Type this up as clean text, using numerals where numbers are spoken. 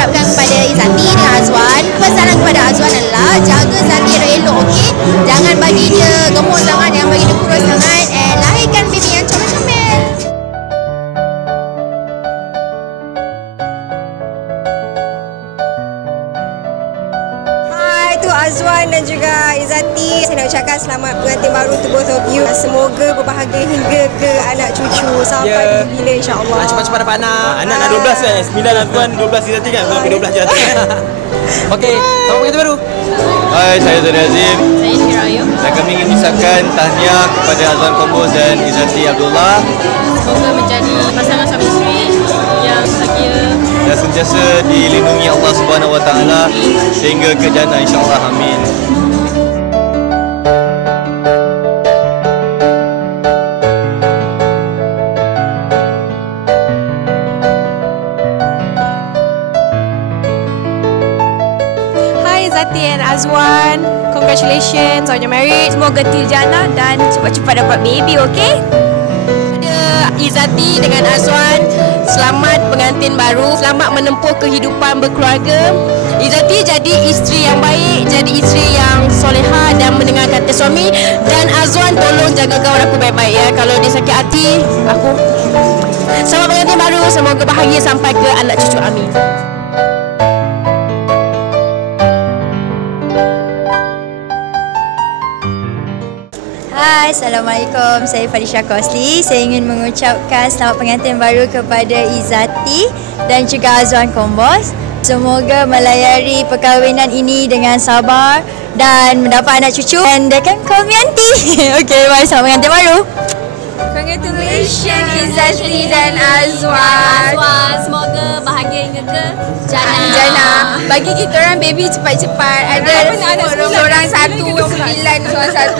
ucapkan kepada Izzati dengan Azwan. Pesanan kepada Azwan adalah jaga Izzati elok, okey? Jangan bagi dia gemuk sangat, jangan bagi dia kurus sangat, and lahirkan baby yang comel-comel. Hai, tu Azwan dan juga Izzati. Saya nak ucapkan selamat pengantin baru to both of you. Semoga berbahagia hingga ke anak cucu sampai bila insya-Allah. Cepat-cepat dapat anak. Anak dah 12 kan? 9 Azwan, 12 Izzati kan? Sampai 12 je. Okey, selamat pengantin baru. Hai, saya Zari Azim. Saya Syirayu. Dan kami ingin mengucapkan tahniah kepada Azwan Kombos dan Izzati Abdullah. Semoga menjadi pasangan suami isteri yang bahagia Dan sentiasa dilindungi Allah Subhanahu Wa Taala sehingga ke jannah insya-Allah. Amin. Izzati and Azwan, congratulations on your marriage. Semoga til jannah dan cepat-cepat dapat baby, okey? Ada Izzati dengan Azwan, selamat pengantin baru, selamat menempuh kehidupan berkeluarga. Izzati jadi isteri yang baik, jadi isteri yang soleha dan mendengar kata suami. Dan Azwan, tolong jaga kawan aku baik-baik ya. Kalau dia sakit hati, aku. Selamat pengantin baru, semoga bahagia sampai ke anak cucu, amin. Hai, Assalamualaikum. Saya Falisha Kosli. Saya ingin mengucapkan selamat pengantin baru kepada Izzati dan juga Azwan Kombos. Semoga melayari perkahwinan ini dengan sabar dan mendapat anak cucu dan dia kan kaum yanti. Okey, bye. Selamat pengantin baru. Congratulations Izzati dan Azwan. Semoga bahagia hingga ke Jannah. Bagi kita orang baby cepat-cepat. Ada seorang 1, 9, seorang 1